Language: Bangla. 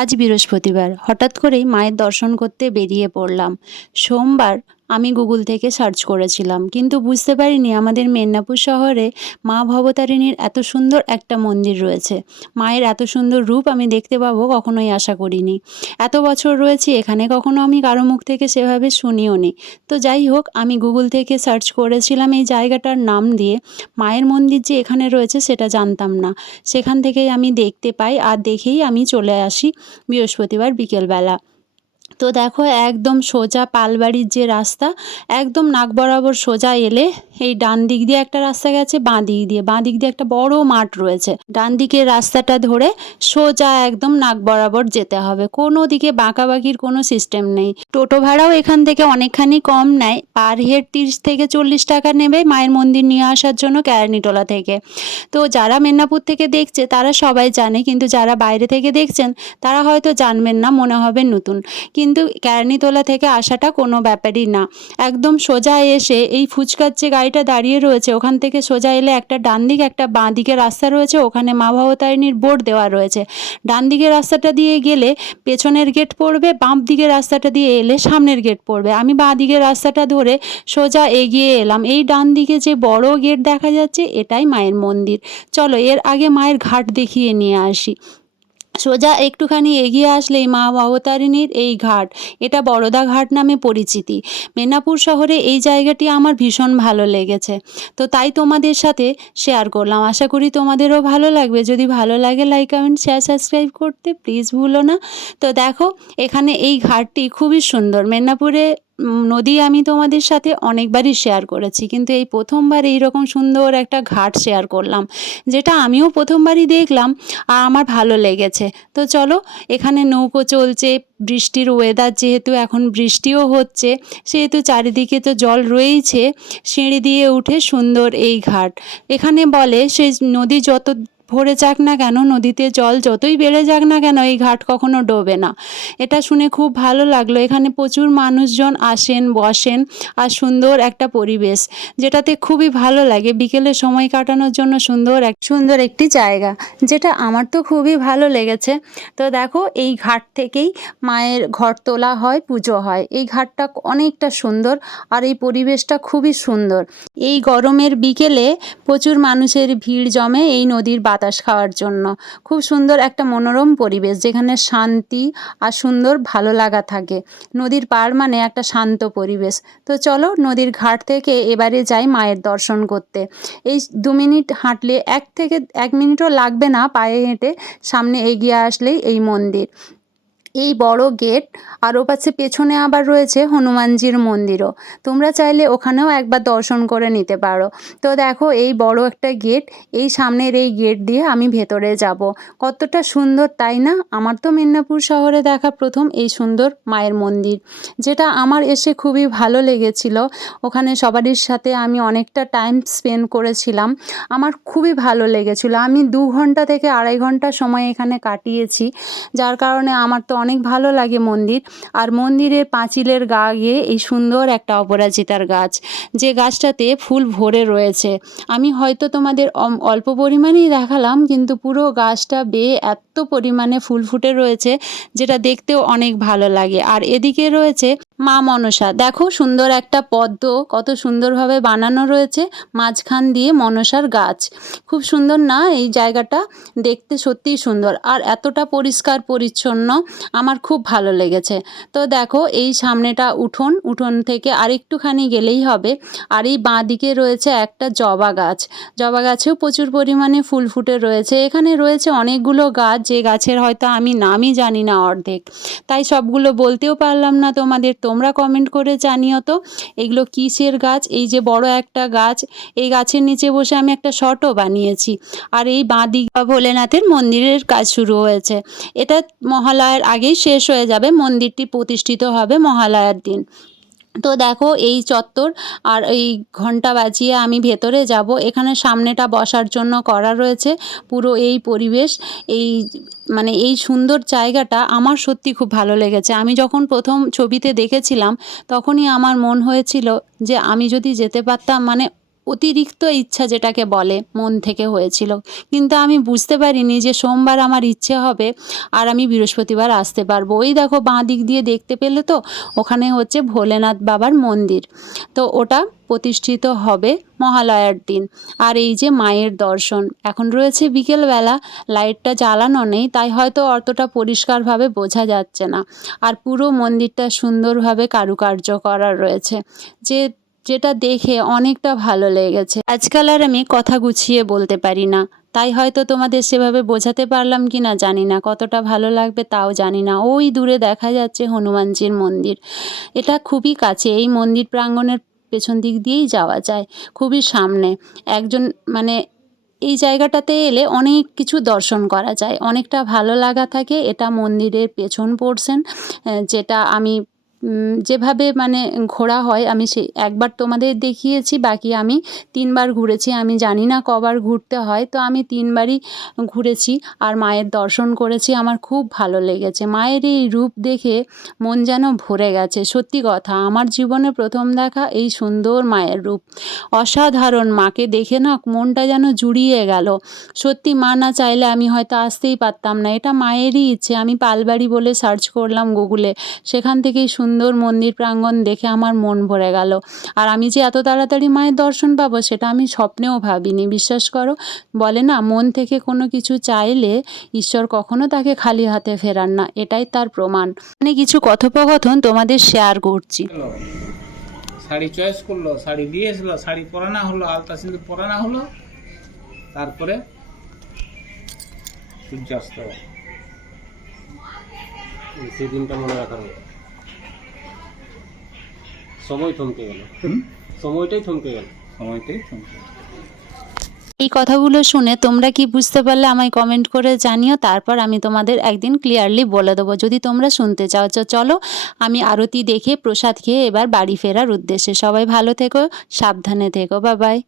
আজ বৃহস্পতিবার হঠাৎ করেই মায়ের দর্শন করতে বেরিয়ে পড়লাম। সোমবার আমি গুগল থেকে সার্চ করেছিলাম, কিন্তু বুঝতে পারিনি আমাদের মেদিনীপুর শহরে মা ভবতারিণীর এত সুন্দর একটা মন্দির রয়েছে। মায়ের এত সুন্দর রূপ আমি দেখতে পাবো কখনোই আশা করিনি। এত বছর রয়েছি এখানে, কখনো আমি কারো মুখ থেকে সেভাবে শুনিও নি। তো যাই হোক, আমি গুগল থেকে সার্চ করেছিলাম এই জায়গাটার নাম দিয়ে। মায়ের মন্দির যে এখানে রয়েছে সেটা জানতাম না। সেখান থেকেই আমি দেখতে পাই, আর দেখেই আমি চলে আসি বৃহস্পতিবার বিকেলবেলা। তো দেখো, একদম সোজা পালবাড়ির যে রাস্তা, একদম নাক বরাবর সোজা এলে এই ডান দিক দিয়ে একটা রাস্তা গেছে, বাঁ দিক দিয়ে একটা বড় মাঠ রয়েছে। ডান দিকের রাস্তাটা ধরে সোজা একদম নাক বরাবর যেতে হবে, কোনো দিকে বাঁকাবাকির কোনো সিস্টেম নেই। টোটো ভাড়াও এখান থেকে অনেকখানি কম নেয়, পার হেড 30 থেকে 40 টাকা নেবে মায়ের মন্দির নিয়ে আসার জন্য কেরানীটোলা থেকে। তো যারা মেদিনীপুর থেকে দেখছে তারা সবাই জানে, কিন্তু যারা বাইরে থেকে দেখছেন তারা হয়তো জানবেন না, মনে হবে নতুন। কিন্তু কেরানীটোলা থেকে আসাটা কোনো ব্যাপারই না। একদম সোজা এসে এই ফুচকার যে গাড়িটা দাঁড়িয়ে রয়েছে ওখান থেকে সোজা এলে একটা ডান দিক একটা বাঁ দিকে রাস্তা রয়েছে, ওখানে মা ভবতারিণীর বোর্ড দেওয়া রয়েছে। ডান দিকের রাস্তাটা দিয়ে গেলে পেছনের গেট পড়বে, বাম দিকের রাস্তাটা দিয়ে এলে সামনের গেট পড়বে। আমি বাঁ দিকের রাস্তাটা ধরে সোজা এগিয়ে এলাম। এই ডান দিকে যে বড় গেট দেখা যাচ্ছে এটাই মায়ের মন্দির। চলো এর আগে মায়ের ঘাট দেখিয়ে নিয়ে আসি। সোজা একটুখানি এগিয়ে আসলেই মা ভবতারিণীর এই ঘাট, এটা বড়দা ঘাট নামে পরিচিতি। মেদিনীপুর শহরে এই জায়গাটি আমার ভীষণ ভালো লেগেছে, তো তাই তোমাদের সাথে শেয়ার করলাম। আশা করি তোমাদেরও ভালো লাগবে। যদি ভালো লাগে লাইক কমেন্ট শেয়ার সাবস্ক্রাইব করতে প্লিজ ভুলো না। তো দেখো, এখানে এই ঘাটটি খুবই সুন্দর। মেদিনীপুরে নদী আমি তোমাদের সাথে অনেকবারই শেয়ার করেছি, কিন্তু এই প্রথমবার এইরকম সুন্দর একটা ঘাট শেয়ার করলাম, যেটা আমিও প্রথমবারই দেখলাম আর আমার ভালো লেগেছে। তো চলো, এখানে নৌকো চলছে, বৃষ্টির ওয়েদার, যেহেতু এখন বৃষ্টিও হচ্ছে সেহেতু চারিদিকে তো জল রয়েইছে। সিঁড়ি দিয়ে উঠে সুন্দর এই ঘাট। এখানে বলে সেই নদী যত ভরে যাক না কেন, নদীতে জল যতই বেড়ে যাক না কেন, এই ঘাট কখনো ডোবে না। এটা শুনে খুব ভালো লাগলো। এখানে প্রচুর মানুষজন আসেন, বসেন, আর সুন্দর একটা পরিবেশ, যেটাতে খুবই ভালো লাগে বিকেলে সময় কাটানোর জন্য। সুন্দর একটি জায়গা, যেটা আমার তো খুবই ভালো লেগেছে। তো দেখো, এই ঘাট থেকেই মায়ের ঘট তোলা হয়, পুজো হয়। এই ঘাটটা অনেকটা সুন্দর, আর এই পরিবেশটা খুবই সুন্দর। এই গরমের বিকেলে প্রচুর মানুষের ভিড় জমে এই নদীর বাতাস খাওয়ার জন্য। খুব সুন্দর একটা মনোরম পরিবেশ, যেখানে শান্তি আর সুন্দর ভালো লাগা থাকে। নদীর পাড় মানে একটা শান্ত পরিবেশ। তো চলো, নদীর ঘাট থেকে এবারে যাই মায়ের দর্শন করতে। এই 2 মিনিট হাঁটলে, 1 মিনিটও লাগবে না পায়ে হেঁটে সামনে এগিয়ে আসলেই এই মন্দির। এই বড় গেট, আর ও পাশে পেছনে আবার রয়েছে হনুমানজির মন্দিরও। তোমরা চাইলে ওখানেও একবার দর্শন করে নিতে পারো। তো দেখো, এই বড় একটা গেট, এই সামনের এই গেট দিয়ে আমি ভেতরে যাব। কতটা সুন্দর তাই না? আমার তো মেদিনীপুর শহরে দেখা প্রথম এই সুন্দর মায়ের মন্দির, যেটা আমার এসে খুবই ভালো লেগেছিল। ওখানে সবারই সাথে আমি অনেকটা টাইম স্পেন্ড করেছিলাম। আমার খুবই ভালো লেগেছিল। আমি 2 ঘন্টা থেকে 2.5 ঘন্টা সময় এখানে কাটিয়েছি, যার কারণে আমার তো অনেক ভালো লাগে মন্দির। আর মন্দিরের পাঁচিলের গা গিয়ে এই সুন্দর একটা অপরাজিতার গাছ, যে গাছটাতে ফুল ভরে রয়েছে। আমি হয়তো তোমাদের অল্প পরিমাণেই দেখালাম, কিন্তু পুরো গাছটা বেয়ে এত পরিমাণে ফুল ফুটে রয়েছে, যেটা দেখতেও অনেক ভালো লাগে। আর এদিকে রয়েছে মা মনসা। দেখো, সুন্দর একটা পদ্ম কত সুন্দরভাবে বানানো রয়েছে, মাঝখান দিয়ে মনসার গাছ। খুব সুন্দর না এই জায়গাটা? দেখতে সত্যিই সুন্দর, আর এতটা পরিষ্কার পরিচ্ছন্ন, আমার খুব ভালো লেগেছে। তো দেখো, এই সামনেটা উঠোন থেকে আরেকটুখানি গেলেই হবে। আর এই বাঁ দিকে রয়েছে একটা জবা গাছ। জবা গাছেও প্রচুর পরিমাণে ফুল ফুটে রয়েছে। এখানে রয়েছে অনেকগুলো গাছ, যে গাছের হয়তো আমি নামই জানি না অর্ধেক, তাই সবগুলো বলতেও পারলাম না তোমাদের। তোমরা কমেন্ট করে জানিও তো এগুলো কিসের গাছ। এই যে বড় একটা গাছ, এই গাছের নিচে বসে আমি একটা শটও বানিয়েছি। আর এই বাঁ দিকে ভোলেনাথের মন্দিরের কাজ শুরু হয়েছে। এটা মহালয়ার আগেই শেষ হয়ে যাবে, মন্দিরটি প্রতিষ্ঠিত হবে মহালয়ার দিন। তো দেখো, এই চত্বর, আর এই ঘন্টা বাজিয়ে আমি ভেতরে যাব। এখানে সামনেটা বসার জন্য করা রয়েছে। পুরো এই পরিবেশ, এই মানে এই সুন্দর জায়গাটা আমার সত্যি খুব ভালো লেগেছে। আমি যখন প্রথম ছবিতে দেখেছিলাম তখনই আমার মন হয়েছিল যে আমি যদি যেতে পারতাম, মানে অতিরিক্ত ইচ্ছা যেটাকে বলে মন থেকে হয়েছিল, কিন্তু আমি বুঝতে পারিনি যে সোমবার আমার ইচ্ছে হবে আর আমি বৃহস্পতিবার আসতে পারবো। ওই দেখো বাঁ দিক দিয়ে দেখতে পেলে তো, ওখানে হচ্ছে ভোলেনাথ বাবার মন্দির, তো ওটা প্রতিষ্ঠিত হবে মহালয়ার দিন। আর এই যে মায়ের দর্শন, এখন রয়েছে বিকেলবেলা, লাইটটা জ্বালানো নেই তাই হয়তো অতটা পরিষ্কারভাবে বোঝা যাচ্ছে না। আর পুরো মন্দিরটা সুন্দরভাবে কারুকার্য করা রয়েছে, যেটা দেখে অনেকটা ভালো লেগেছে। আজকাল আর আমি কথা গুছিয়ে বলতে পারি না, তাই হয়তো তোমাদের সেভাবে বোঝাতে পারলাম কি না জানি না, কতটা ভালো লাগবে তাও জানি না। ওই দূরে দেখা যাচ্ছে হনুমানজির মন্দির, এটা খুবই কাছে, এই মন্দির প্রাঙ্গণের পেছন দিক দিয়েই যাওয়া যায়, খুবই সামনে। একজন মানে এই জায়গাটাতে এলে অনেক কিছু দর্শন করা যায়, অনেকটা ভালো লাগা থাকে। এটা মন্দিরের পেছন পোর্শন, যেটা আমি যেভাবে মানে ঘোরা হয় আমি একবার তোমাদের দেখিয়েছি, বাকি আমি 3 বার ঘুরেছি। আমি জানি না কবার ঘুরতে হয়, তো আমি 3 বারই ঘুরেছি আর মায়ের দর্শন করেছি। আমার খুব ভালো লেগেছে, মায়ের এই রূপ দেখে মন যেন ভরে গেছে। সত্যি কথা, আমার জীবনে প্রথম দেখা এই সুন্দর মায়ের রূপ, অসাধারণ। মাকে দেখে না মনটা যেন জুড়িয়ে গেল। সত্যি মা না চাইলে আমি হয়তো আসতেই পারতাম না, এটা মায়েরই ইচ্ছে। আমি পালবাড়ি বলে সার্চ করলাম গুগলে, সেখান থেকেই সুন্দর মন্দির প্রাঙ্গণ দেখে আমার মন ভরে গেল। আর আমি যে এত তাড়াতাড়ি মায়ের দর্শন পাবো সেটা আমি স্বপ্নেও ভাবিনি, বিশ্বাস করো। বলে না, মন থেকে কোনো কিছু চাইলে ঈশ্বর কখনো তাকে খালি হাতে ফেরান না, এটাই তার প্রমাণ। মানে কিছু কথোপকথন তোমাদের শেয়ার করছি। শাড়ি চয়েস করলো, শাড়ি দিয়ে এসলো, শাড়ি পরানো হলো, আলতা সিঁদুর পরানো হলো, তারপরে সূর্যাস্ত। সেদিনটা মনে রাখার মতো, সময় থমকে গেল, সময়টাই থমকে গেল, সময়টাই থমকে। এই কথাগুলো শুনে তোমরা কি বুঝতে পারলে আমায় কমেন্ট করে জানিও, তারপর আমি তোমাদের একদিন ক্লিয়ারলি বলে দেবো যদি তোমরা শুনতে চাও। চলো আমি আরতি দেখে প্রসাদ খেয়ে এবার বাড়ি ফেরার উদ্দেশ্যে। সবাই ভালো থেকো, সাবধানে থেকো, বাই বাই।